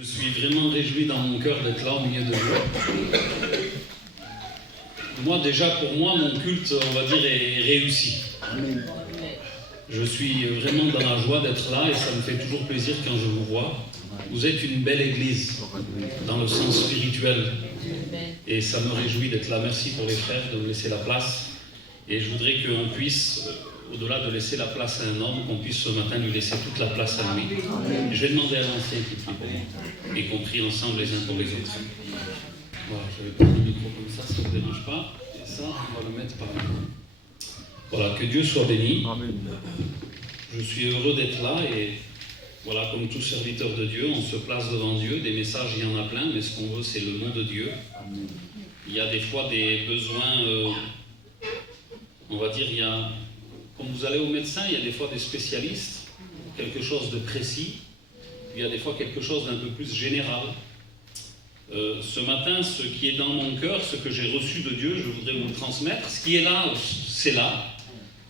Je suis vraiment réjoui dans mon cœur d'être là au milieu de vous. Moi, déjà, pour moi, mon culte, on va dire, est réussi. Je suis vraiment dans la joie d'être là et ça me fait toujours plaisir quand je vous vois. Vous êtes une belle église, dans le sens spirituel. Et ça me réjouit d'être là. Merci pour les frères de me laisser la place. Et je voudrais qu'on puisse, au-delà de laisser la place à un homme, qu'on puisse ce matin lui laisser toute la place à lui. Je vais demander à l'ancien qui prie pour moi, et qu'on prie ensemble les uns pour les autres. Voilà, je vais prendre le micro comme ça ne vous dérange pas. Et ça, on va le mettre par là. Voilà, que Dieu soit béni. Amen. Je suis heureux d'être là et voilà, comme tout serviteur de Dieu, on se place devant Dieu. Des messages, il y en a plein, mais ce qu'on veut, c'est le nom de Dieu. Il y a des fois des besoins, on va dire, quand vous allez au médecin, il y a des fois des spécialistes, quelque chose de précis. Il y a des fois quelque chose d'un peu plus général. Ce matin, ce qui est dans mon cœur, ce que j'ai reçu de Dieu, je voudrais vous le transmettre. Ce qui est là, c'est là.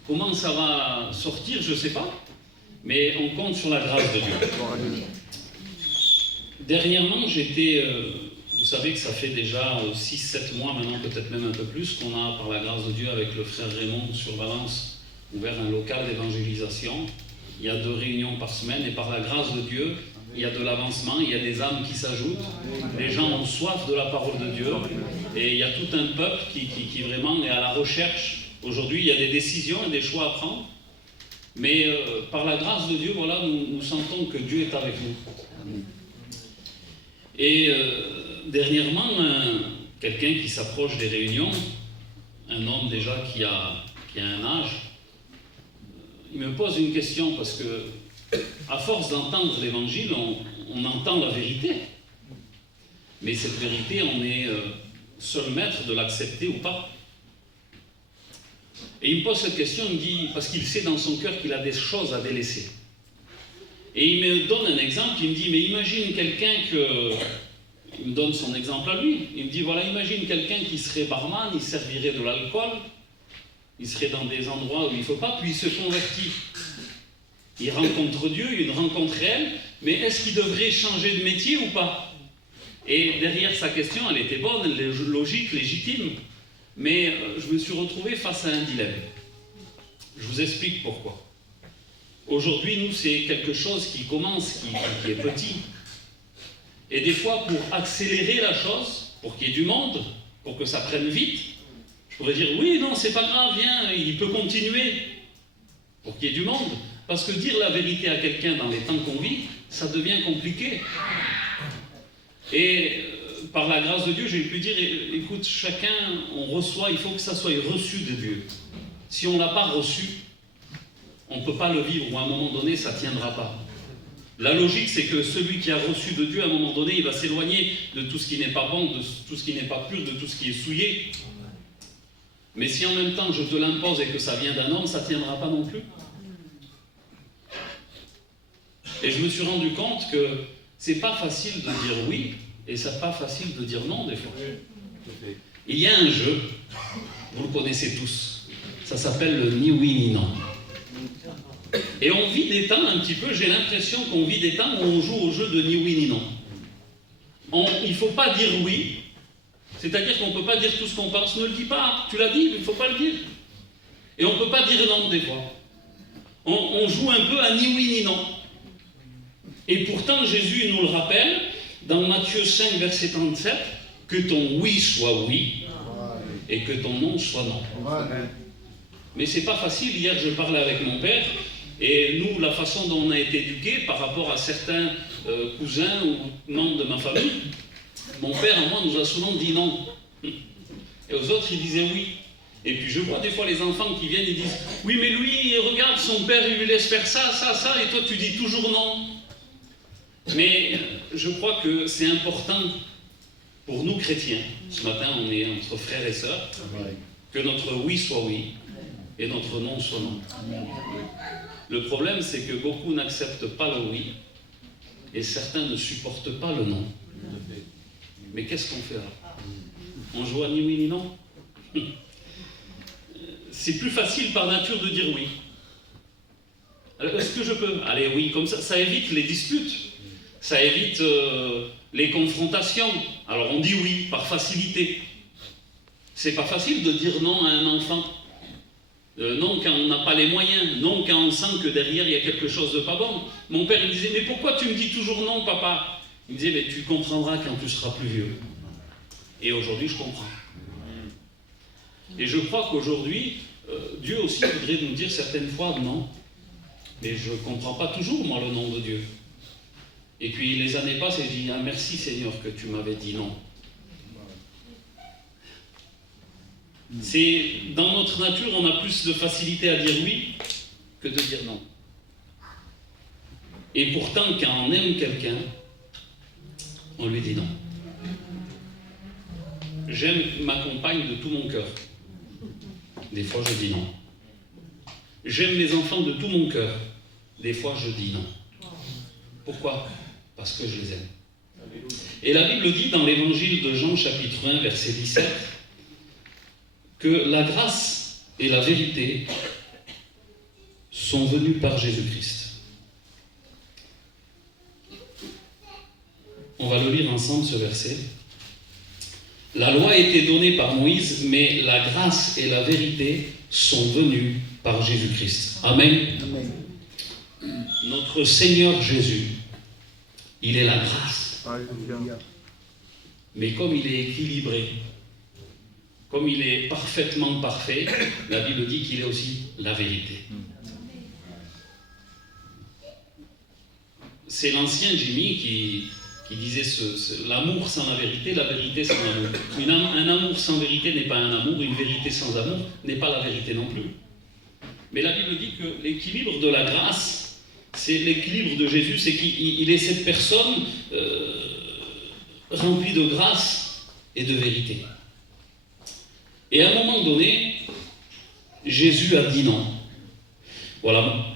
Comment ça va sortir, je ne sais pas. Mais on compte sur la grâce de Dieu. Dernièrement, vous savez que ça fait déjà 6-7 mois maintenant, peut-être même un peu plus, qu'on a, par la grâce de Dieu, avec le frère Raymond sur Valence, ouvert un local d'évangélisation. Il y a 2 réunions par semaine et par la grâce de Dieu, il y a de l'avancement, il y a des âmes qui s'ajoutent. Les gens ont soif de la parole de Dieu et il y a tout un peuple qui vraiment est à la recherche. Aujourd'hui, il y a des décisions et des choix à prendre. Mais par la grâce de Dieu, voilà, nous sentons que Dieu est avec nous. Et dernièrement, quelqu'un qui s'approche des réunions, un homme déjà qui a un âge, il me pose une question parce que, à force d'entendre l'évangile, on entend la vérité. Mais cette vérité, on est seul maître de l'accepter ou pas. Et il me pose cette question, il me dit, parce qu'il sait dans son cœur qu'il a des choses à délaisser. Et il me donne un exemple, il me dit, mais imagine quelqu'un il me donne son exemple à lui. Il me dit, voilà, imagine quelqu'un qui serait barman, il servirait de l'alcool, il serait dans des endroits où il ne faut pas, puis il se convertit. Il rencontre Dieu, une rencontre réelle, mais est-ce qu'il devrait changer de métier ou pas? Et derrière sa question, elle était bonne, elle est logique, légitime. Mais je me suis retrouvé face à un dilemme. Je vous explique pourquoi. Aujourd'hui, nous, c'est quelque chose qui commence, qui est petit. Et des fois, pour accélérer la chose, pour qu'il y ait du monde, pour que ça prenne vite, je pourrais dire, oui, non, c'est pas grave, viens, il peut continuer, pour qu'il y ait du monde. Parce que dire la vérité à quelqu'un dans les temps qu'on vit, ça devient compliqué. Et par la grâce de Dieu, j'ai pu dire, écoute, chacun, on reçoit, il faut que ça soit reçu de Dieu. Si on ne l'a pas reçu, on ne peut pas le vivre, ou à un moment donné, ça ne tiendra pas. La logique, c'est que celui qui a reçu de Dieu, à un moment donné, il va s'éloigner de tout ce qui n'est pas bon, de tout ce qui n'est pas pur, de tout ce qui est souillé. Mais si en même temps je te l'impose et que ça vient d'un homme, ça ne tiendra pas non plus. Et je me suis rendu compte que c'est pas facile de dire oui, et c'est pas facile de dire non des fois. Il y a un jeu, vous le connaissez tous, ça s'appelle le ni oui ni non. Et on vit des temps un petit peu, j'ai l'impression qu'on vit des temps où on joue au jeu de ni oui ni non. Il ne faut pas dire oui, c'est-à-dire qu'on ne peut pas dire tout ce qu'on pense, ne le dis pas, tu l'as dit, il ne faut pas le dire. Et on ne peut pas dire non des fois. On joue un peu à ni oui ni non. Et pourtant Jésus nous le rappelle, dans Matthieu 5, verset 37, que ton oui soit oui et que ton non soit non. Mais c'est pas facile. Hier, je parlais avec mon père et nous, la façon dont on a été éduqués par rapport à certains cousins ou membres de ma famille, mon père, à moi, nous a souvent dit non. Et aux autres, il disait oui. Et puis je vois des fois les enfants qui viennent et disent oui, mais lui, regarde, son père, il lui laisse faire ça, ça, ça, et toi, tu dis toujours non. Mais je crois que c'est important pour nous chrétiens, ce matin on est entre frères et sœurs, que notre oui soit oui et notre non soit non. Le problème c'est que beaucoup n'acceptent pas le oui et certains ne supportent pas le non. Mais qu'est-ce qu'on fait là? On joue à ni oui ni non? C'est plus facile par nature de dire oui. Alors est-ce que je peux? Allez oui, comme ça, ça évite les disputes. Ça évite les confrontations. Alors on dit oui, par facilité. C'est pas facile de dire non à un enfant. Non quand on n'a pas les moyens. Non quand on sent que derrière il y a quelque chose de pas bon. Mon père il disait, mais pourquoi tu me dis toujours non, papa? Il me disait, mais tu comprendras quand tu seras plus vieux. Et aujourd'hui je comprends. Et je crois qu'aujourd'hui, Dieu aussi voudrait nous dire certaines fois non. Mais je ne comprends pas toujours, moi, le nom de Dieu. Et puis les années passent et je dis, ah, merci Seigneur que tu m'avais dit non. C'est, dans notre nature, on a plus de facilité à dire oui que de dire non. Et pourtant, quand on aime quelqu'un, on lui dit non. J'aime ma compagne de tout mon cœur. Des fois, je dis non. J'aime mes enfants de tout mon cœur. Des fois, je dis non. Pourquoi? Parce que je les aime. Et la Bible dit dans l'évangile de Jean, chapitre 1, verset 17, que la grâce et la vérité sont venues par Jésus-Christ. On va le lire ensemble, ce verset. La loi a été donnée par Moïse, mais la grâce et la vérité sont venues par Jésus-Christ. Amen. Amen. Notre Seigneur Jésus, il est la grâce. Alléluia. Mais comme il est équilibré, comme il est parfaitement parfait, la Bible dit qu'il est aussi la vérité. C'est l'ancien Jimmy qui disait l'amour sans la vérité sans l'amour. Un amour sans vérité n'est pas un amour, une vérité sans amour n'est pas la vérité non plus. Mais la Bible dit que l'équilibre de la grâce, c'est l'équilibre de Jésus, c'est qu'il est cette personne remplie de grâce et de vérité. Et à un moment donné, Jésus a dit non. Voilà,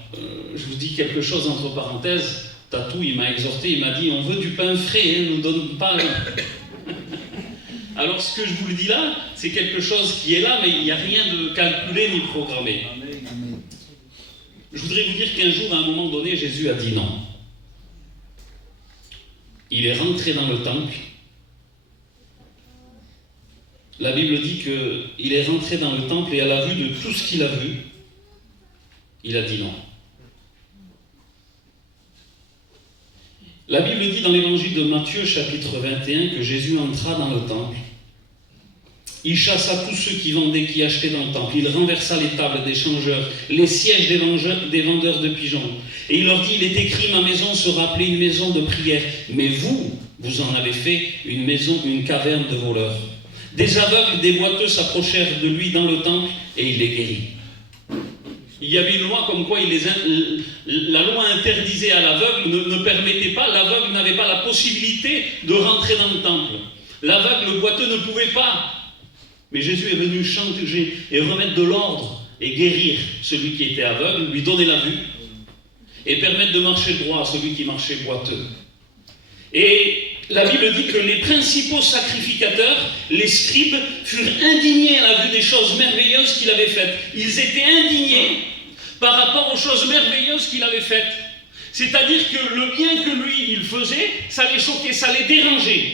je vous dis quelque chose entre parenthèses. Tatou, il m'a exhorté, il m'a dit, on veut du pain frais, ne nous donne pas... Alors ce que je vous le dis là, c'est quelque chose qui est là, mais il n'y a rien de calculé ni programmé. Amen. Je voudrais vous dire qu'un jour, à un moment donné, Jésus a dit non. Il est rentré dans le temple. La Bible dit qu'il est rentré dans le temple et à la vue de tout ce qu'il a vu, il a dit non. La Bible dit dans l'évangile de Matthieu, chapitre 21, que Jésus entra dans le temple. Il chassa tous ceux qui vendaient, qui achetaient dans le temple. Il renversa les tables des changeurs, les sièges des vendeurs de pigeons. Et il leur dit, il est écrit, ma maison sera appelée une maison de prière. Mais vous en avez fait une maison, une caverne de voleurs. Des aveugles, des boiteux s'approchèrent de lui dans le temple et il les guérit. Il y avait une loi comme quoi la loi interdisait à l'aveugle, ne permettait pas, l'aveugle n'avait pas la possibilité de rentrer dans le temple. L'aveugle, le boiteux ne pouvait pas. Mais Jésus est venu changer et remettre de l'ordre et guérir celui qui était aveugle, lui donner la vue et permettre de marcher droit à celui qui marchait boiteux. Et la Bible dit que les principaux sacrificateurs, les scribes, furent indignés à la vue des choses merveilleuses qu'il avait faites. Ils étaient indignés par rapport aux choses merveilleuses qu'il avait faites. C'est-à-dire que le bien que lui, il faisait, ça les choquait, ça les dérangeait.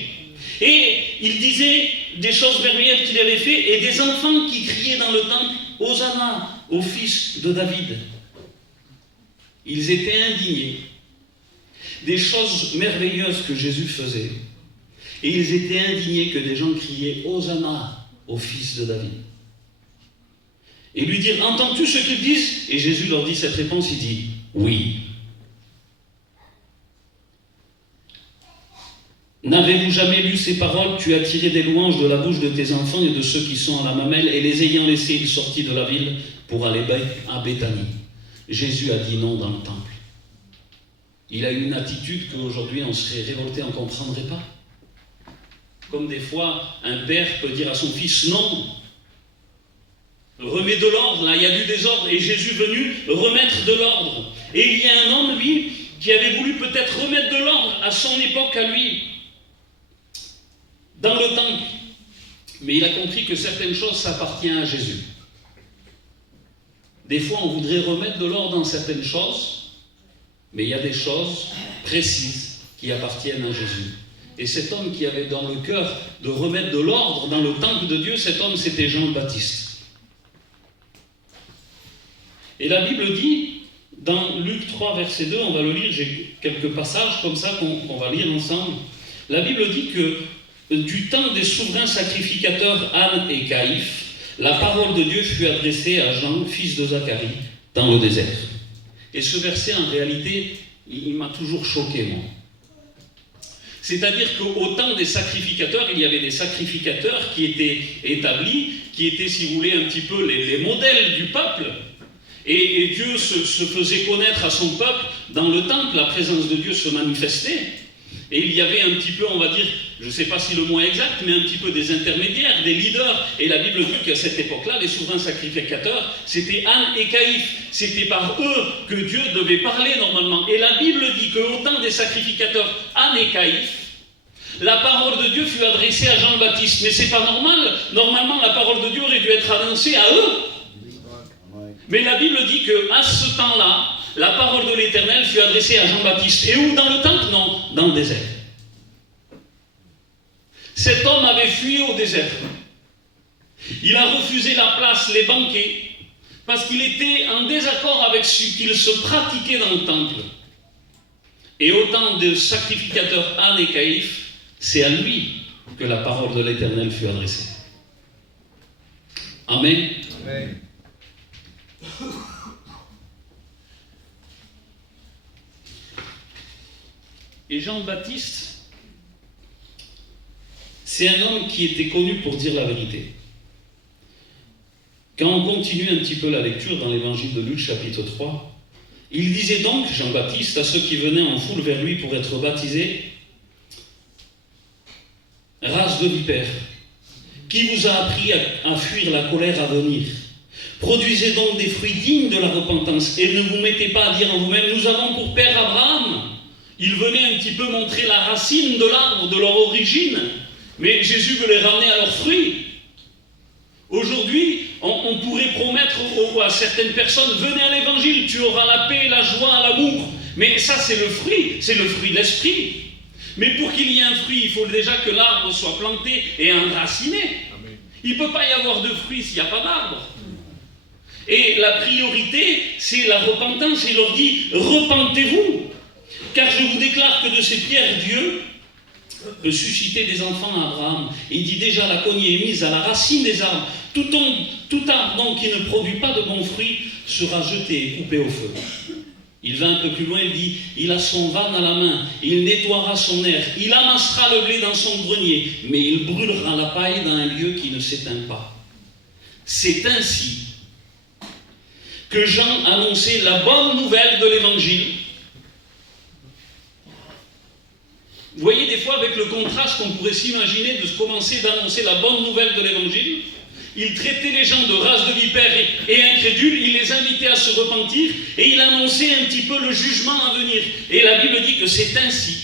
Et il disait des choses merveilleuses qu'il avait faites, et des enfants qui criaient dans le temple, « Hosanna, au fils de David ». Ils étaient indignés des choses merveilleuses que Jésus faisait. Et ils étaient indignés que des gens criaient « Hosanna au fils de David ». Et lui dire « Entends-tu ce qu'ils disent ?» Et Jésus leur dit cette réponse, il dit « Oui ». N'avez-vous jamais lu ces paroles? Tu as tiré des louanges de la bouche de tes enfants et de ceux qui sont à la mamelle, et les ayant laissés, il sortit de la ville pour aller à Béthanie. Jésus a dit non dans le temple. Il a eu une attitude qu'aujourd'hui on serait révolté, on ne comprendrait pas. Comme des fois, un père peut dire à son fils non. Remets de l'ordre, là, il y a du désordre. Et Jésus est venu remettre de l'ordre. Et il y a un homme, lui, qui avait voulu peut-être remettre de l'ordre à son époque, à lui, dans le temple. Mais il a compris que certaines choses, ça appartient à Jésus. Des fois, on voudrait remettre de l'ordre dans certaines choses, mais il y a des choses précises qui appartiennent à Jésus. Et cet homme qui avait dans le cœur de remettre de l'ordre dans le temple de Dieu, cet homme c'était Jean-Baptiste. Et la Bible dit, dans Luc 3, verset 2, on va le lire, j'ai quelques passages comme ça qu'on va lire ensemble. La Bible dit que du temps des souverains sacrificateurs Anne et Caïphe, la parole de Dieu fut adressée à Jean, fils de Zacharie, dans le désert. Et ce verset, en réalité, il m'a toujours choqué, moi. C'est-à-dire qu'au temps des sacrificateurs, il y avait des sacrificateurs qui étaient établis, qui étaient, si vous voulez, un petit peu les modèles du peuple. Et Dieu se faisait connaître à son peuple dans le temple, la présence de Dieu se manifestait. Et il y avait un petit peu, on va dire, je ne sais pas si le mot est exact, mais un petit peu des intermédiaires, des leaders. Et la Bible dit qu'à cette époque-là, les souverains sacrificateurs, c'était Anne et Caïphe. C'était par eux que Dieu devait parler normalement. Et la Bible dit qu'au temps des sacrificateurs Anne et Caïphe, la parole de Dieu fut adressée à Jean-Baptiste. Mais c'est pas normal. Normalement, la parole de Dieu aurait dû être annoncée à eux. Mais la Bible dit qu'à ce temps-là, la parole de l'Éternel fut adressée à Jean-Baptiste. Et où? Dans le temple? Non, dans le désert. Cet homme avait fui au désert. Il a refusé la place, les banquets, parce qu'il était en désaccord avec ce qu'il se pratiquait dans le temple. Et au temps de sacrificateurs Anne et Caïphe, c'est à lui que la parole de l'Éternel fut adressée. Amen. Amen. Et Jean-Baptiste, c'est un homme qui était connu pour dire la vérité. Quand on continue un petit peu la lecture dans l'évangile de Luc, chapitre 3, il disait donc, Jean-Baptiste, à ceux qui venaient en foule vers lui pour être baptisés, « Race de vipères, qui vous a appris à fuir la colère à venir? Produisez donc des fruits dignes de la repentance, et ne vous mettez pas à dire en vous-même, nous avons pour père Abraham. » Ils venaient un petit peu montrer la racine de l'arbre, de leur origine, mais Jésus veut les ramener à leurs fruits. Aujourd'hui, on pourrait promettre à certaines personnes, venez à l'évangile, tu auras la paix, la joie, l'amour. Mais ça, c'est le fruit de l'esprit. Mais pour qu'il y ait un fruit, il faut déjà que l'arbre soit planté et enraciné. Amen. Il ne peut pas y avoir de fruits s'il n'y a pas d'arbre. Et la priorité, c'est la repentance. Il leur dit, repentez-vous. Car je vous déclare que de ces pierres, Dieu peut susciter des enfants à Abraham. Il dit déjà, la cognée est mise à la racine des arbres. Tout arbre donc qui ne produit pas de bons fruits sera jeté et coupé au feu. Il va un peu plus loin, il dit, il a son van à la main, il nettoiera son aire, il amassera le blé dans son grenier, mais il brûlera la paille dans un lieu qui ne s'éteint pas. C'est ainsi que Jean annonçait la bonne nouvelle de l'évangile. Vous voyez des fois avec le contraste qu'on pourrait s'imaginer de commencer d'annoncer la bonne nouvelle de l'évangile. Il traitait les gens de race de vipères et incrédules, il les invitait à se repentir et il annonçait un petit peu le jugement à venir. Et la Bible dit que c'est ainsi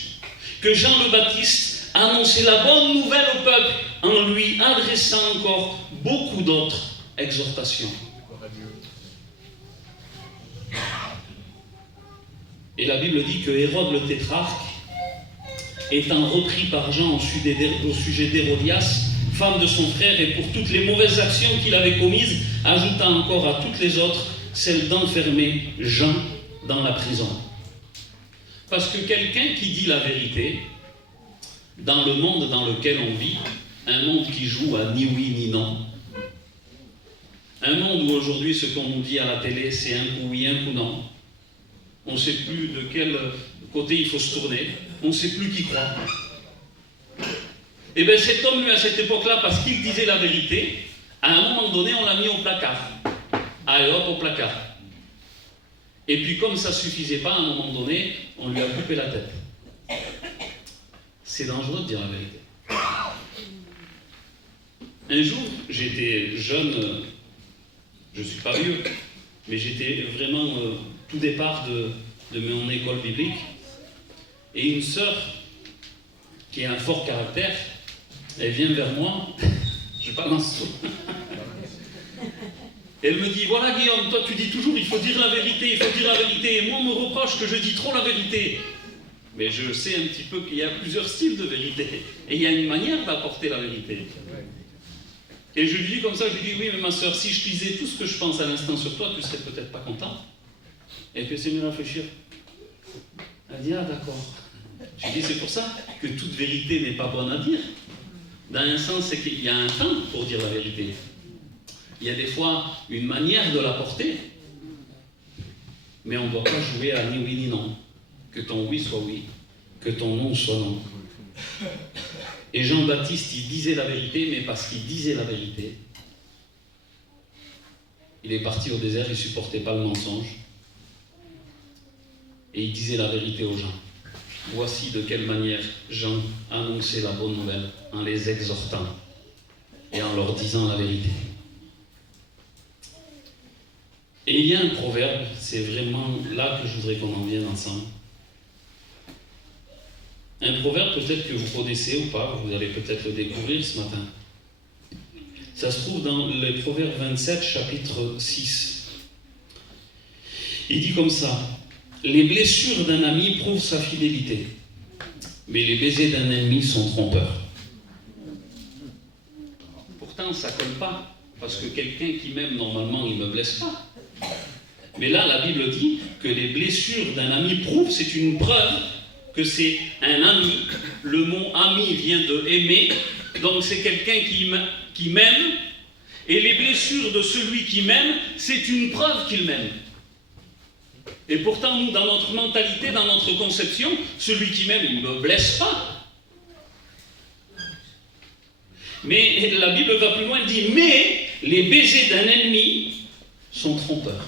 que Jean le Baptiste annonçait la bonne nouvelle au peuple en lui adressant encore beaucoup d'autres exhortations. Et la Bible dit que Hérode le tétrarque, étant repris par Jean au sujet d'Hérodias, femme de son frère, et pour toutes les mauvaises actions qu'il avait commises, ajouta encore à toutes les autres celle d'enfermer Jean dans la prison. Parce que quelqu'un qui dit la vérité, dans le monde dans lequel on vit, un monde qui joue à ni oui ni non, un monde où aujourd'hui ce qu'on nous dit à la télé c'est un coup oui, un coup non, on ne sait plus de quel côté il faut se tourner, on ne sait plus qui croire. Et bien cet homme, lui, à cette époque-là, parce qu'il disait la vérité, à un moment donné, on l'a mis au placard. Allez hop, au placard. Et puis comme ça ne suffisait pas, à un moment donné, on lui a coupé la tête. C'est dangereux de dire la vérité. Un jour, j'étais jeune, je ne suis pas vieux, mais j'étais vraiment tout départ de mon école biblique. Et une sœur, qui a un fort caractère, elle vient vers moi, je balance tout. Elle me dit, voilà Guillaume, toi tu dis toujours, il faut dire la vérité, il faut dire la vérité. Et moi on me reproche que je dis trop la vérité. Mais je sais un petit peu qu'il y a plusieurs styles de vérité. Et il y a une manière d'apporter la vérité. Et je lui dis comme ça, je lui dis, oui, mais ma soeur, si je te disais tout ce que je pense à l'instant sur toi, tu ne serais peut-être pas content. Et puis elle s'est mise à réfléchir. Elle dit, ah d'accord. Je lui dis, c'est pour ça que toute vérité n'est pas bonne à dire. Dans un sens, c'est qu'il y a un temps pour dire la vérité. Il y a des fois une manière de l'apporter. Mais on ne doit pas jouer à ni oui ni non. Que ton oui soit oui, que ton non soit non. Et Jean-Baptiste, il disait la vérité, mais parce qu'il disait la vérité, il est parti au désert, il ne supportait pas le mensonge. Et il disait la vérité aux gens. Voici de quelle manière Jean annonçait la bonne nouvelle, en les exhortant et en leur disant la vérité. Et il y a un proverbe, c'est vraiment là que je voudrais qu'on en vienne ensemble. Un proverbe peut-être que vous connaissez ou pas, vous allez peut-être le découvrir ce matin. Ça se trouve dans le Proverbe 27, chapitre 6. Il dit comme ça, « Les blessures d'un ami prouvent sa fidélité, mais les baisers d'un ennemi sont trompeurs. » Pourtant, ça ne colle pas, parce que quelqu'un qui m'aime, normalement, il ne me blesse pas. Mais là, la Bible dit que les blessures d'un ami prouvent, c'est une preuve que c'est un ami. Le mot ami vient de aimer, donc c'est quelqu'un qui m'aime, et les blessures de celui qui m'aime, c'est une preuve qu'il m'aime. Et pourtant, nous, dans notre mentalité, dans notre conception, celui qui m'aime, il ne me blesse pas. Mais la Bible va plus loin, elle dit, mais les baisers d'un ennemi sont trompeurs.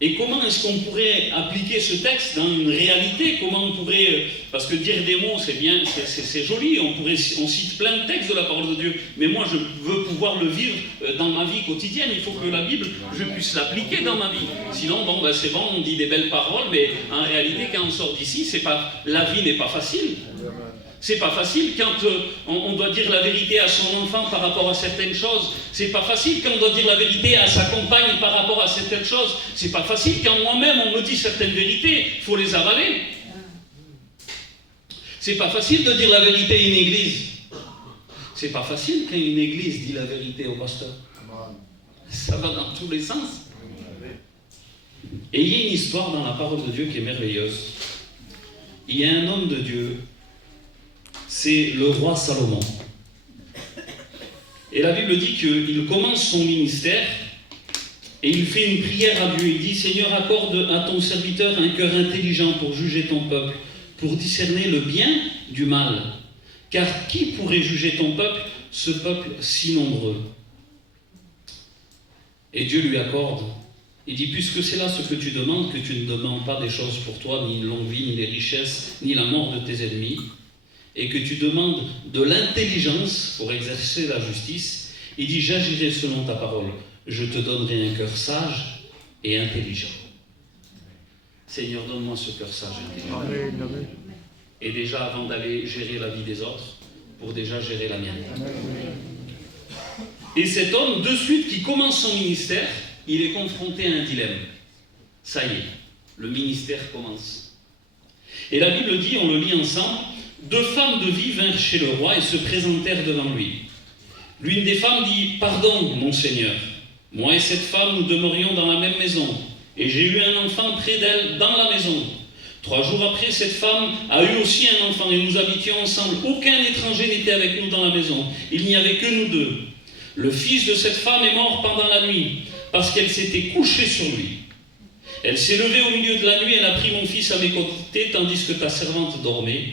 Et comment est-ce qu'on pourrait appliquer ce texte dans une réalité? Comment on pourrait... Parce que dire des mots, c'est bien, c'est joli, on cite plein de textes de la parole de Dieu, mais moi je veux pouvoir le vivre dans ma vie quotidienne, il faut que la Bible, je puisse l'appliquer dans ma vie. Sinon, bon, ben c'est bon, on dit des belles paroles, mais en réalité, quand on sort d'ici, la vie n'est pas facile. C'est pas facile quand on doit dire la vérité à son enfant par rapport à certaines choses. C'est pas facile quand on doit dire la vérité à sa compagne par rapport à certaines choses. C'est pas facile quand moi-même on me dit certaines vérités. Il faut les avaler. C'est pas facile de dire la vérité à une église. C'est pas facile quand une église dit la vérité au pasteur. Ça va dans tous les sens. Et il y a une histoire dans la parole de Dieu qui est merveilleuse. Il y a un homme de Dieu, c'est le roi Salomon. Et la Bible dit qu'il commence son ministère et il fait une prière à Dieu. Il dit, Seigneur, accorde à ton serviteur un cœur intelligent pour juger ton peuple, pour discerner le bien du mal. Car qui pourrait juger ton peuple, ce peuple si nombreux? Et Dieu lui accorde. Il dit, puisque c'est là ce que tu demandes, que tu ne demandes pas des choses pour toi, ni une longue vie, ni les richesses, ni la mort de tes ennemis, et que tu demandes de l'intelligence pour exercer la justice, il dit, j'agirai selon ta parole, je te donnerai un cœur sage et intelligent. Seigneur, donne-moi ce cœur sage et intelligent. Amen. Et déjà, avant d'aller gérer la vie des autres, pour déjà gérer la mienne. Amen. Et cet homme, de suite, qui commence son ministère, il est confronté à un dilemme. Ça y est, le ministère commence. Et la Bible dit, on le lit ensemble, 2 femmes de vie vinrent chez le roi et se présentèrent devant lui. L'une des femmes dit, pardon, mon Seigneur, moi et cette femme, nous demeurions dans la même maison, et j'ai eu un enfant près d'elle dans la maison. 3 jours après, cette femme a eu aussi un enfant, et nous habitions ensemble. Aucun étranger n'était avec nous dans la maison. Il n'y avait que nous 2. Le fils de cette femme est mort pendant la nuit, parce qu'elle s'était couchée sur lui. Elle s'est levée au milieu de la nuit, elle a pris mon fils à mes côtés, tandis que ta servante dormait,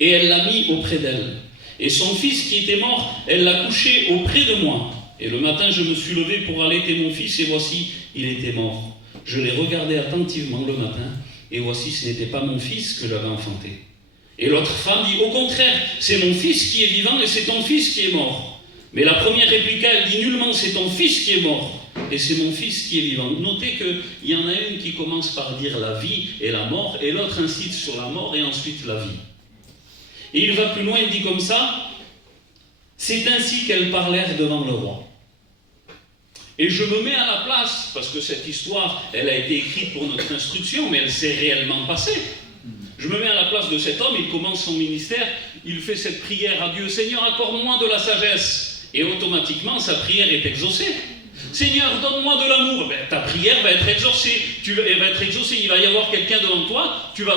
et elle l'a mis auprès d'elle. Et son fils qui était mort, elle l'a couché auprès de moi. Et le matin, je me suis levé pour allaiter mon fils, et voici, il était mort. Je l'ai regardé attentivement le matin, et voici, ce n'était pas mon fils que j'avais enfanté. Et l'autre femme dit, au contraire, c'est mon fils qui est vivant, et c'est ton fils qui est mort. Mais la première répliqua, elle dit, nullement, c'est ton fils qui est mort, et c'est mon fils qui est vivant. Notez qu'il y en a une qui commence par dire la vie et la mort, et l'autre incite sur la mort et ensuite la vie. Et il va plus loin, il dit comme ça, c'est ainsi qu'elles parlèrent devant le roi. Et je me mets à la place, parce que cette histoire, elle a été écrite pour notre instruction, mais elle s'est réellement passée. Je me mets à la place de cet homme, il commence son ministère, il fait cette prière à Dieu, Seigneur, accorde-moi de la sagesse. Et automatiquement, sa prière est exaucée. Seigneur, donne-moi de l'amour. Ben, ta prière va être exaucée. Elle va être exaucée. Il va y avoir quelqu'un devant toi. Tu vas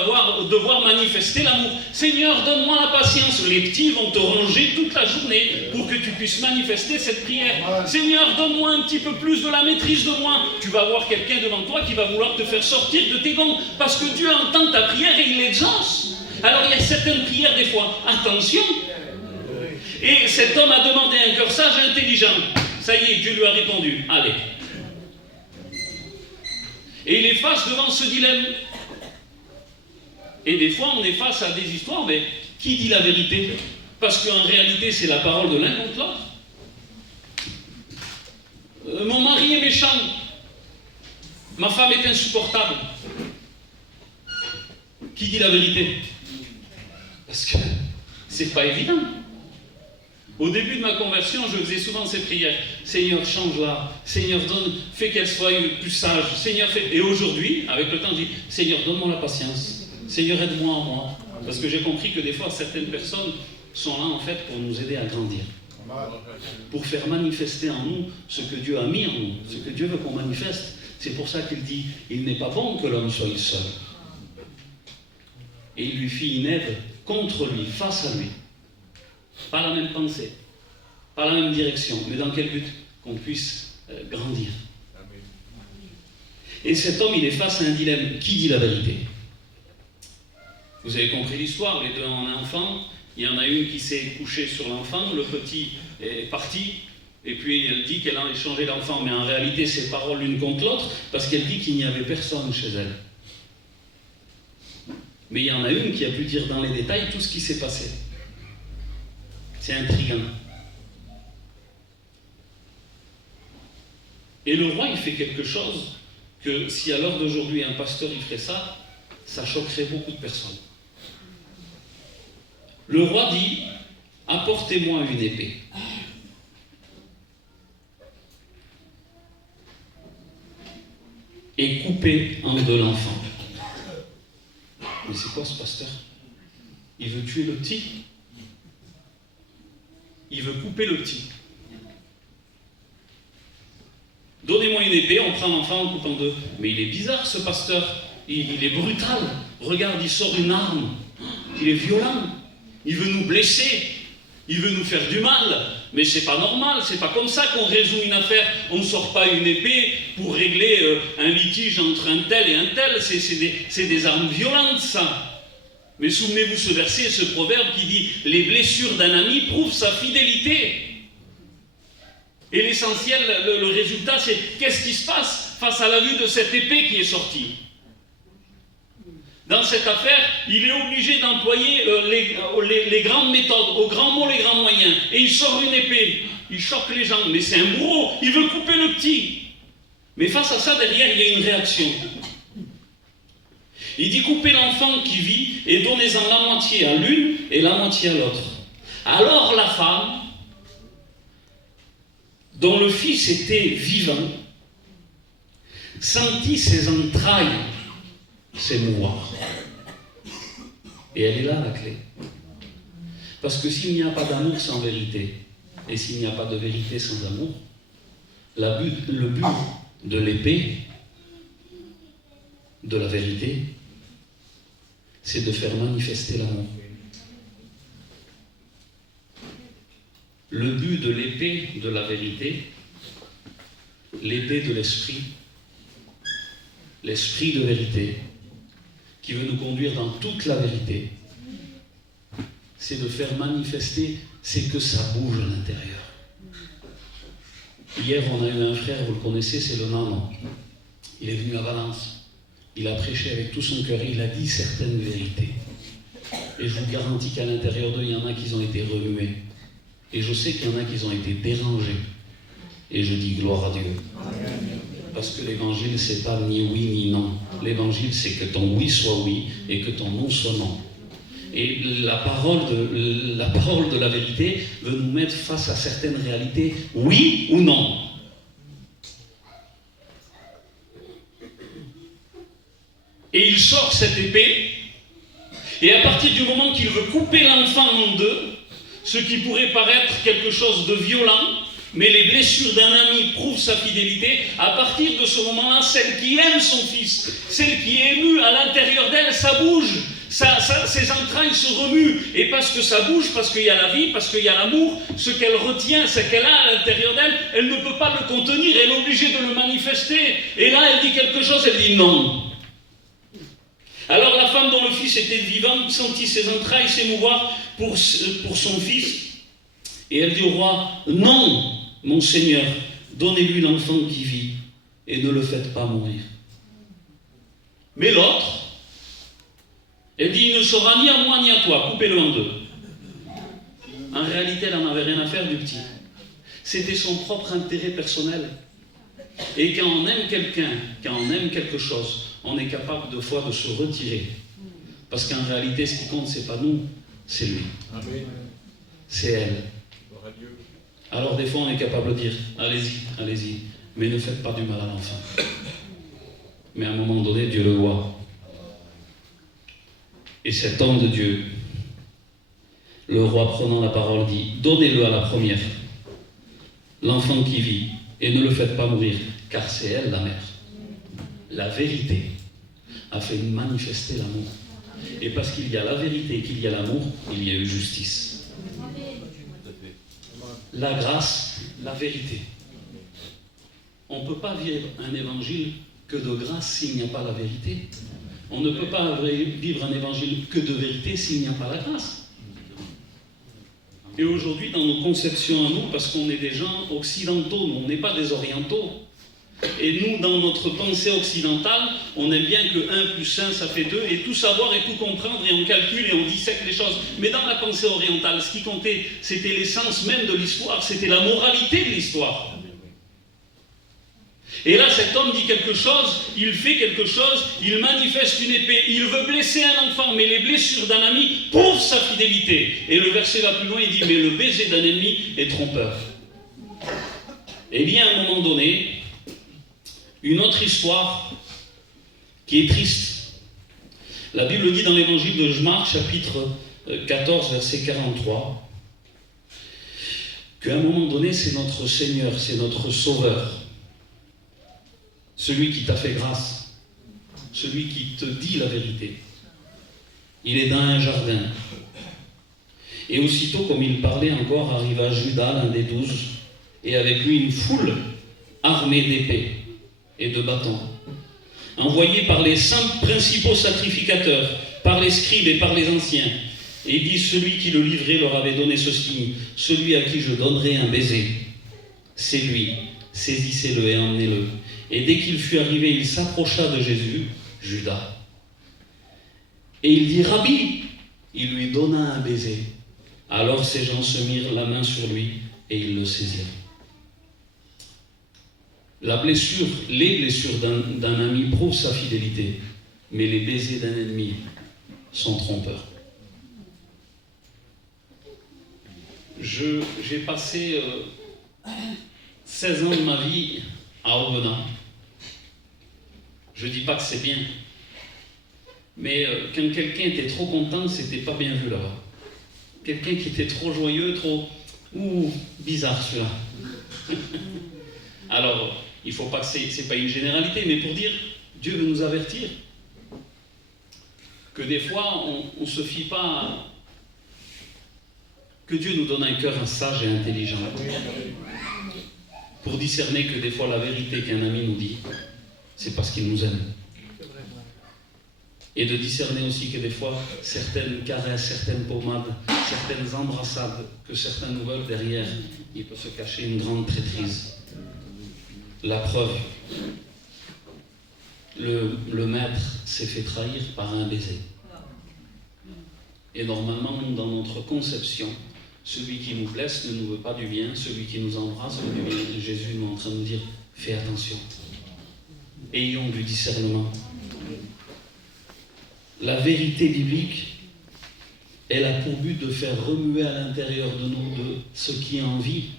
devoir manifester l'amour. Seigneur, donne-moi la patience. Les petits vont te ronger toute la journée pour que tu puisses manifester cette prière. Seigneur, donne-moi un petit peu plus de la maîtrise de moi. Tu vas avoir quelqu'un devant toi qui va vouloir te faire sortir de tes gonds. Parce que Dieu entend ta prière et il l'exauce. Alors il y a certaines prières des fois. Attention. Et cet homme a demandé un cœur sage et intelligent. Ça y est, Dieu lui a répondu. Allez. Et il est face devant ce dilemme. Et des fois, on est face à des histoires, mais qui dit la vérité? Parce qu'en réalité, c'est la parole de l'un contre l'autre. Mon mari est méchant. Ma femme est insupportable. Qui dit la vérité? Parce que c'est pas évident. Au début de ma conversion, je faisais souvent ces prières. Seigneur, change-la. Seigneur, fais qu'elle soit plus sage. Seigneur, fais... Et aujourd'hui, avec le temps, je dis, Seigneur, donne-moi la patience. Seigneur, aide-moi en moi. Parce que j'ai compris que des fois, certaines personnes sont là, en fait, pour nous aider à grandir. Pour faire manifester en nous ce que Dieu a mis en nous, ce que Dieu veut qu'on manifeste. C'est pour ça qu'il dit, il n'est pas bon que l'homme soit seul. Et il lui fit une aide contre lui, face à lui. Pas la même pensée, pas la même direction, mais dans quel but? Qu'on puisse grandir. Et cet homme, il est face à un dilemme. Qui dit la vérité? Vous avez compris l'histoire, les deux ont un enfant, il y en a une qui s'est couchée sur l'enfant, le petit est parti, et puis elle dit qu'elle a échangé l'enfant, mais en réalité c'est parole l'une contre l'autre, parce qu'elle dit qu'il n'y avait personne chez elle. Mais il y en a une qui a pu dire dans les détails tout ce qui s'est passé. C'est intriguant. Et le roi, il fait quelque chose que si à l'heure d'aujourd'hui un pasteur il ferait ça, ça choquerait beaucoup de personnes. Le roi dit, apportez-moi une épée. Et coupez en deux l'enfant. Mais c'est quoi ce pasteur? Il veut tuer le petit? Il veut couper le petit. Donnez-moi une épée, on prend l'enfant, on coupe en deux. Mais il est bizarre ce pasteur. Il est brutal. Regarde, il sort une arme. Il est violent. Il veut nous blesser. Il veut nous faire du mal. Mais c'est pas normal. C'est pas comme ça qu'on résout une affaire. On ne sort pas une épée pour régler un litige entre un tel et un tel. C'est des armes violentes, ça. Mais souvenez-vous ce verset, ce proverbe qui dit « Les blessures d'un ami prouvent sa fidélité ». Et l'essentiel, le résultat, c'est qu'est-ce qui se passe face à la vue de cette épée qui est sortie. Dans cette affaire, il est obligé d'employer les grandes méthodes, aux grands mots, les grands moyens. Et il sort une épée, il choque les gens, mais c'est un bourreau, il veut couper le petit. Mais face à ça, derrière, il y a une réaction. Il dit coupez l'enfant qui vit et donnez-en la moitié à l'une et la moitié à l'autre. Alors la femme, dont le fils était vivant, sentit ses entrailles s'émouvoir. Et elle est là la clé. Parce que s'il n'y a pas d'amour sans vérité, et s'il n'y a pas de vérité sans amour, le but de l'épée, de la vérité, c'est de faire manifester l'amour. Le but de l'épée de la vérité, l'épée de l'esprit, l'esprit de vérité, qui veut nous conduire dans toute la vérité, c'est de faire manifester, c'est que ça bouge à l'intérieur. Hier, on a eu un frère, vous le connaissez, c'est le Maman. Il est venu à Valence. Il a prêché avec tout son cœur, il a dit certaines vérités. Et je vous garantis qu'à l'intérieur d'eux, il y en a qui ont été remués. Et je sais qu'il y en a qui ont été dérangés. Et je dis gloire à Dieu. Parce que l'évangile, c'est pas ni oui ni non. L'évangile, c'est que ton oui soit oui et que ton non soit non. Et la parole de la vérité veut nous mettre face à certaines réalités, oui ou non. et il sort cette épée, et à partir du moment qu'il veut couper l'enfant en deux, ce qui pourrait paraître quelque chose de violent, mais les blessures d'un ami prouvent sa fidélité, à partir de ce moment-là, celle qui aime son fils, celle qui est émue à l'intérieur d'elle, ça bouge, ses entrailles se remuent, et parce que ça bouge, parce qu'il y a la vie, parce qu'il y a l'amour, ce qu'elle retient, ce qu'elle a à l'intérieur d'elle, elle ne peut pas le contenir, elle est obligée de le manifester, et là elle dit quelque chose, elle dit non. Alors la femme dont le fils était vivant sentit ses entrailles s'émouvoir pour son fils, et elle dit au roi, non, mon Seigneur, donnez-lui l'enfant qui vit, et ne le faites pas mourir. Mais l'autre, elle dit, il ne sera ni à moi ni à toi, coupez-le en deux. En réalité, elle n'en avait rien à faire du petit. C'était son propre intérêt personnel. Et quand on aime quelqu'un, quand on aime quelque chose, on est capable de fois de se retirer. Parce qu'en réalité, ce qui compte, c'est pas nous, c'est lui. C'est elle. Alors des fois, on est capable de dire, allez-y, allez-y, mais ne faites pas du mal à l'enfant. Mais à un moment donné, Dieu le voit. Et cet homme de Dieu, le roi prenant la parole dit, donnez-le à la première, l'enfant qui vit, et ne le faites pas mourir, car c'est elle la mère. La vérité a fait manifester l'amour. Et parce qu'il y a la vérité et qu'il y a l'amour, il y a eu justice. La grâce, la vérité. On ne peut pas vivre un évangile que de grâce s'il n'y a pas la vérité. On ne peut pas vivre un évangile que de vérité s'il n'y a pas la grâce. Et aujourd'hui, dans nos conceptions à nous, parce qu'on est des gens occidentaux, nous, on n'est pas des orientaux. Et nous, dans notre pensée occidentale, on aime bien que 1 plus 1, ça fait 2, et tout savoir et tout comprendre, et on calcule et on dissèque les choses. Mais dans la pensée orientale, ce qui comptait, c'était l'essence même de l'histoire, c'était la moralité de l'histoire. Et là, cet homme dit quelque chose, il fait quelque chose, il manifeste une épée, il veut blesser un enfant, mais les blessures d'un ami prouvent sa fidélité. Et le verset va plus loin, il dit, mais le baiser d'un ennemi est trompeur. Et il y a un moment donné, une autre histoire qui est triste. La Bible dit dans l'évangile de Marc, chapitre 14, verset 43, qu'à un moment donné, c'est notre Seigneur, c'est notre Sauveur, celui qui t'a fait grâce, celui qui te dit la vérité. Il est dans un jardin. Et aussitôt, comme il parlait encore, arriva Judas, l'un des 12, et avec lui une foule armée d'épées et de bâtons, envoyés par les 5 principaux sacrificateurs, par les scribes et par les anciens. Et il dit, celui qui le livrait leur avait donné ce signe, celui à qui je donnerai un baiser, c'est lui, saisissez-le et emmenez-le. Et dès qu'il fut arrivé, il s'approcha de Jésus, Judas, et il dit, Rabbi, il lui donna un baiser. Alors ces gens se mirent la main sur lui et ils le saisirent. Les blessures d'un ami prouvent sa fidélité, mais les baisers d'un ennemi sont trompeurs. J'ai passé 16 ans de ma vie à Aubenas. Je ne dis pas que c'est bien, mais quand quelqu'un était trop content, c'était pas bien vu là-bas. Quelqu'un qui était trop joyeux, trop... bizarre celui-là. Alors, il ne faut pas que c'est pas une généralité, mais pour dire, Dieu veut nous avertir que des fois, on ne se fie pas que Dieu nous donne un cœur sage et intelligent pour discerner que des fois la vérité qu'un ami nous dit, c'est parce qu'il nous aime. Et de discerner aussi que des fois, certaines caresses, certaines pommades, certaines embrassades que certains nous veulent derrière, il peut se cacher une grande traîtrise. La preuve, le maître s'est fait trahir par un baiser. Et normalement, dans notre conception, celui qui nous blesse ne nous veut pas du bien, celui qui nous embrasse veut du bien. Jésus est en train de nous dire, fais attention. Ayons du discernement. La vérité biblique, elle a pour but de faire remuer à l'intérieur de nous de ce qui est en vie.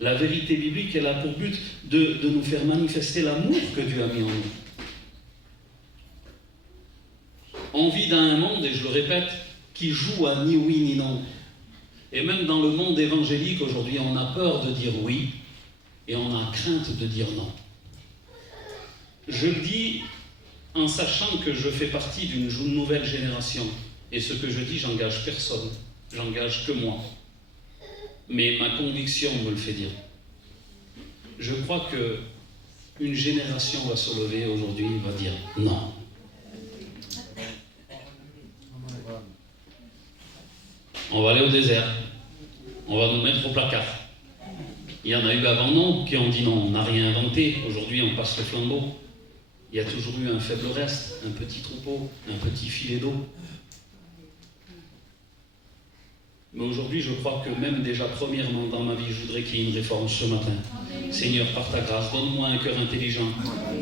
La vérité biblique, elle a pour but de nous faire manifester l'amour que Dieu a mis en nous. On vit dans un monde, et je le répète, qui joue à ni oui ni non. Et même dans le monde évangélique, aujourd'hui, on a peur de dire oui, et on a crainte de dire non. Je le dis en sachant que je fais partie d'une nouvelle génération. Et ce que je dis, j'engage personne. J'engage que moi. Mais ma conviction me le fait dire. Je crois que une génération va se lever aujourd'hui et va dire non. On va aller au désert. On va nous mettre au placard. Il y en a eu avant nous qui ont dit non, on n'a rien inventé. Aujourd'hui, on passe le flambeau. Il y a toujours eu un faible reste, un petit troupeau, un petit filet d'eau. Mais aujourd'hui, je crois que même déjà premièrement dans ma vie, je voudrais qu'il y ait une réforme ce matin. Seigneur, par ta grâce, donne-moi un cœur intelligent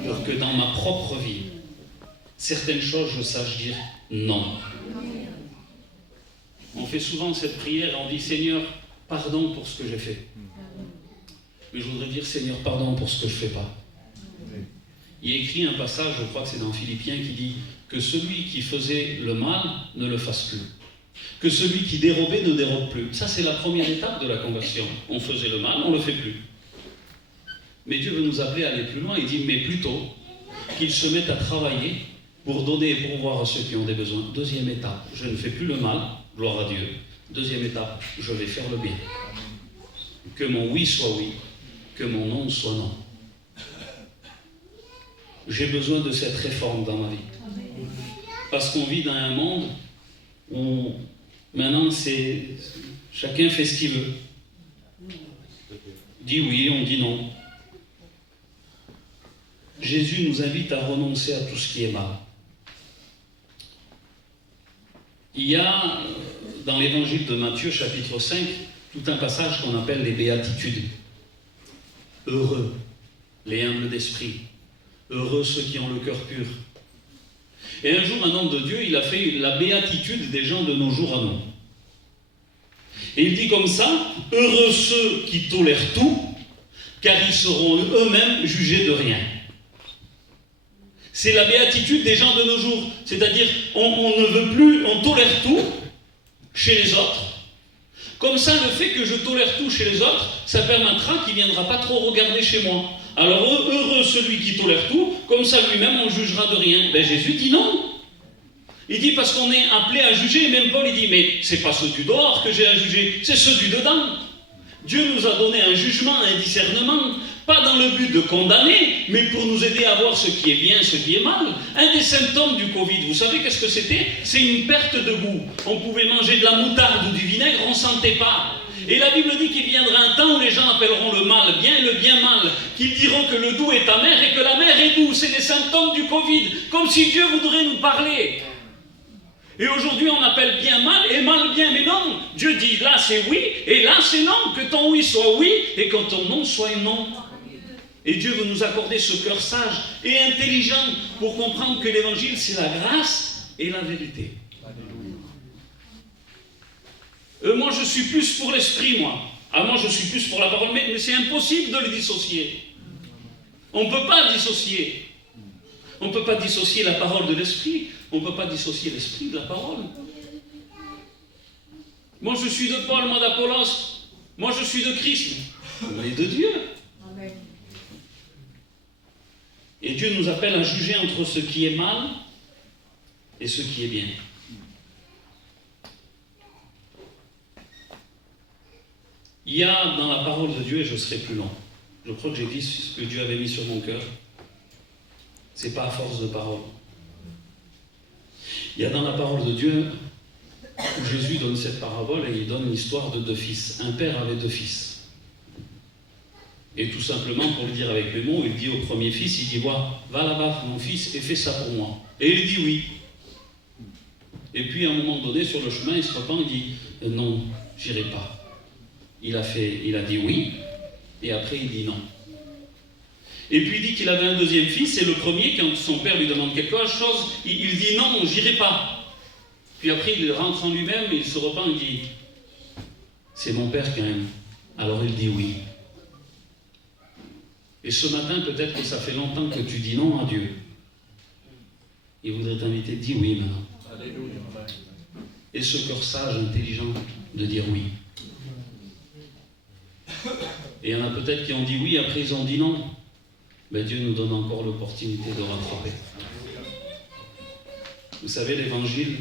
pour que dans ma propre vie, certaines choses, je sache dire non. On fait souvent cette prière, on dit Seigneur, pardon pour ce que j'ai fait. Mais je voudrais dire Seigneur, pardon pour ce que je ne fais pas. Il y a écrit un passage, je crois que c'est dans Philippiens, qui dit que celui qui faisait le mal ne le fasse plus. Que celui qui dérobait ne dérobe plus. Ça, c'est la première étape de la conversion. On faisait le mal, on ne le fait plus. Mais Dieu veut nous appeler à aller plus loin. Il dit, mais plutôt qu'ils se mettent à travailler pour donner et pourvoir à ceux qui ont des besoins. Deuxième étape, je ne fais plus le mal, gloire à Dieu. Deuxième étape, je vais faire le bien. Que mon oui soit oui, que mon non soit non. J'ai besoin de cette réforme dans ma vie. Parce qu'on vit dans un monde où maintenant c'est chacun fait ce qu'il veut. On dit oui, on dit non. Jésus nous invite à renoncer à tout ce qui est mal. Il y a dans l'évangile de Matthieu, chapitre 5, tout un passage qu'on appelle les béatitudes. Heureux les humbles d'esprit, heureux ceux qui ont le cœur pur. Et un jour, un homme de Dieu, il a fait la béatitude des gens de nos jours à nous. Et il dit comme ça, heureux ceux qui tolèrent tout, car ils seront eux-mêmes jugés de rien. C'est la béatitude des gens de nos jours. C'est-à-dire, on ne veut plus, on tolère tout chez les autres. Comme ça, le fait que je tolère tout chez les autres, ça permettra qu'il ne viendra pas trop regarder chez moi. Alors, heureux celui qui tolère tout, comme ça lui-même on ne jugera de rien. Ben, Jésus dit non. Il dit parce qu'on est appelé à juger, même Paul il dit, mais c'est pas ceux du dehors que j'ai à juger, c'est ceux du dedans. Dieu nous a donné un jugement, un discernement, pas dans le but de condamner, mais pour nous aider à voir ce qui est bien, ce qui est mal. Un des symptômes du Covid, vous savez qu'est-ce que c'était? C'est une perte de goût. On pouvait manger de la moutarde ou du vinaigre, on ne sentait pas. Et la Bible dit qu'il viendra un temps où les gens appelleront le mal bien et le bien mal, qu'ils diront que le doux est amer et que la mer est douce. C'est des symptômes du Covid, comme si Dieu voudrait nous parler. Et aujourd'hui on appelle bien mal et mal bien, mais non, Dieu dit là c'est oui et là c'est non, que ton oui soit oui et que ton non soit non. Et Dieu veut nous accorder ce cœur sage et intelligent pour comprendre que l'évangile c'est la grâce et la vérité. Moi je suis plus pour l'esprit, moi. Moi je suis plus pour la parole, mais c'est impossible de le dissocier. On ne peut pas dissocier. On ne peut pas dissocier la parole de l'esprit. On ne peut pas dissocier l'esprit de la parole. Moi je suis de Paul, moi d'Apollos. Moi je suis de Christ. On est de Dieu. Amen. Et Dieu nous appelle à juger entre ce qui est mal et ce qui est bien. Il y a dans la parole de Dieu, et je serai plus long, je crois que j'ai dit ce que Dieu avait mis sur mon cœur. C'est pas à force de parole. Il y a dans la parole de Dieu où Jésus donne cette parabole et il donne l'histoire de deux fils. Un père avait deux fils. Et tout simplement, pour le dire avec mes mots, il dit au premier fils, il dit, va là-bas, mon fils, et fais ça pour moi. Et il dit oui. Et puis à un moment donné, sur le chemin, il se repent, il dit, non, j'irai pas. Il a dit oui, et après il dit non. Et puis il dit qu'il avait un deuxième fils, et le premier, quand son père lui demande quelque chose, il dit non, j'irai pas. Puis après il rentre en lui-même, il se repent, il dit, c'est mon père quand même. Alors il dit oui. Et ce matin, peut-être que ça fait longtemps que tu dis non à Dieu. Il voudrait t'inviter, dis oui maintenant. Et ce cœur sage, intelligent, de dire oui. Et il y en a peut-être qui ont dit oui, après ils ont dit non. Mais Dieu nous donne encore l'opportunité de rattraper. Vous savez, l'évangile,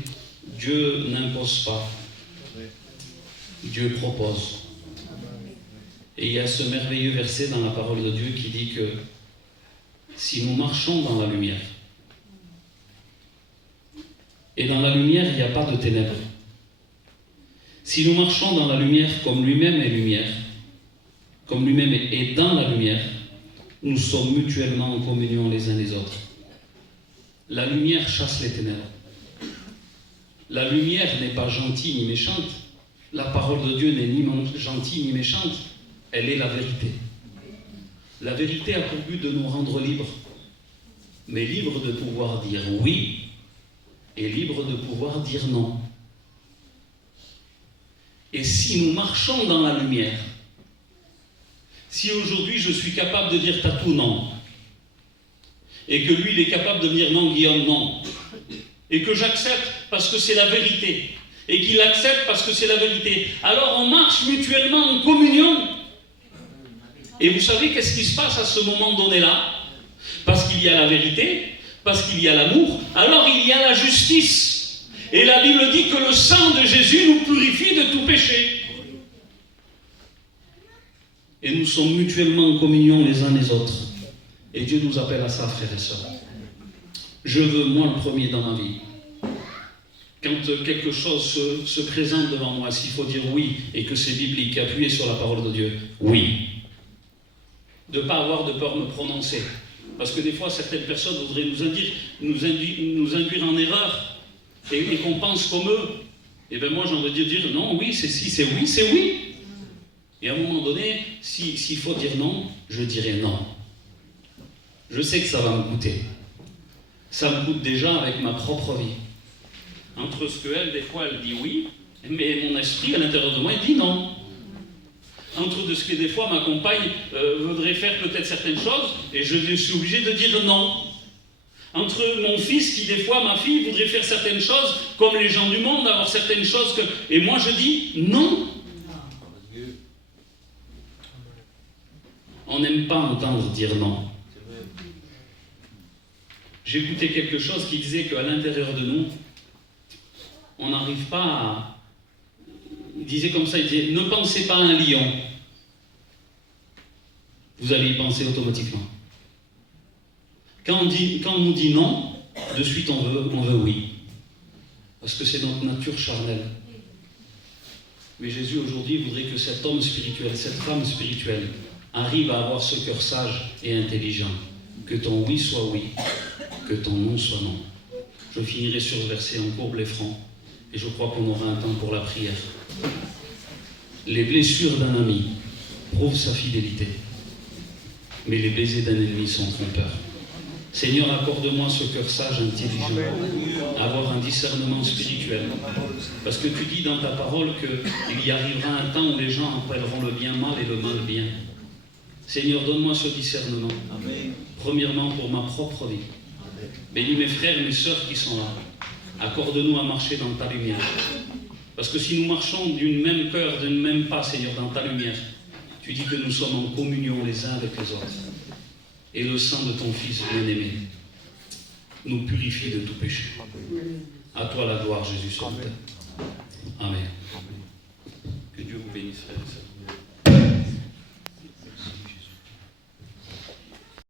Dieu n'impose pas. Dieu propose. Et il y a ce merveilleux verset dans la parole de Dieu qui dit que si nous marchons dans la lumière, et dans la lumière, il n'y a pas de ténèbres. Si nous marchons dans la lumière comme lui-même est lumière, comme lui-même est dans la lumière, nous sommes mutuellement en communion les uns les autres. La lumière chasse les ténèbres. La lumière n'est pas gentille ni méchante. La parole de Dieu n'est ni gentille ni méchante. Elle est la vérité. La vérité a pour but de nous rendre libres. Mais libres de pouvoir dire oui et libres de pouvoir dire non. Et si nous marchons dans la lumière, si aujourd'hui je suis capable de dire Tatou non, et que lui il est capable de me dire non Guillaume non, et que j'accepte parce que c'est la vérité, et qu'il accepte parce que c'est la vérité, alors on marche mutuellement en communion. Et vous savez qu'est-ce qui se passe à ce moment donné-là? Parce qu'il y a la vérité, parce qu'il y a l'amour, alors il y a la justice. Et la Bible dit que le sang de Jésus nous purifie de tout péché. Et nous sommes mutuellement en communion les uns les autres. Et Dieu nous appelle à ça, frères et sœurs. Je veux, moi, le premier dans ma vie. Quand quelque chose se présente devant moi, s'il faut dire oui, et que c'est biblique, appuyé sur la parole de Dieu, oui. De ne pas avoir de peur de me prononcer. Parce que des fois, certaines personnes voudraient nous induire en erreur, et qu'on pense comme eux. Et bien moi, j'ai envie de dire non, oui, c'est si, c'est oui, c'est oui. Et à un moment donné, s'il faut dire non, je dirai non. Je sais que ça va me coûter. Ça me coûte déjà avec ma propre vie. Entre ce qu'elle, des fois, elle dit oui, mais mon esprit, à l'intérieur de moi, il dit non. Entre de ce que des fois, ma compagne voudrait faire peut-être certaines choses, et je suis obligé de dire non. Entre mon fils qui, des fois, ma fille, voudrait faire certaines choses, comme les gens du monde, avoir certaines choses que... Et moi, je dis non. On n'aime pas entendre dire non. J'écoutais quelque chose qui disait qu'à l'intérieur de nous, on n'arrive pas à... Il disait comme ça, il disait, ne pensez pas à un lion. Vous allez y penser automatiquement. Quand on nous dit non, de suite on veut oui. Parce que c'est notre nature charnelle. Mais Jésus aujourd'hui voudrait que cet homme spirituel, cette femme spirituelle, arrive à avoir ce cœur sage et intelligent. Que ton oui soit oui, que ton non soit non. Je finirai sur ce verset, on courbe les fronts. Et je crois qu'on aura un temps pour la prière. Les blessures d'un ami prouvent sa fidélité. Mais les baisers d'un ennemi sont trompeurs. Seigneur, accorde-moi ce cœur sage, intelligent, avoir un discernement spirituel. Parce que tu dis dans ta parole qu'il y arrivera un temps où les gens appelleront le bien mal et le mal bien. Seigneur, donne-moi ce discernement. Premièrement pour ma propre vie. Bénis mes frères et mes sœurs qui sont là. Accorde-nous à marcher dans ta lumière. Parce que si nous marchons d'une même cœur, d'un même pas, Seigneur, dans ta lumière, tu dis que nous sommes en communion les uns avec les autres. Et le sang de ton Fils bien-aimé nous purifie de tout péché. À toi la gloire, Jésus, sur terre. Amen. Que Dieu vous bénisse, frères et sœurs.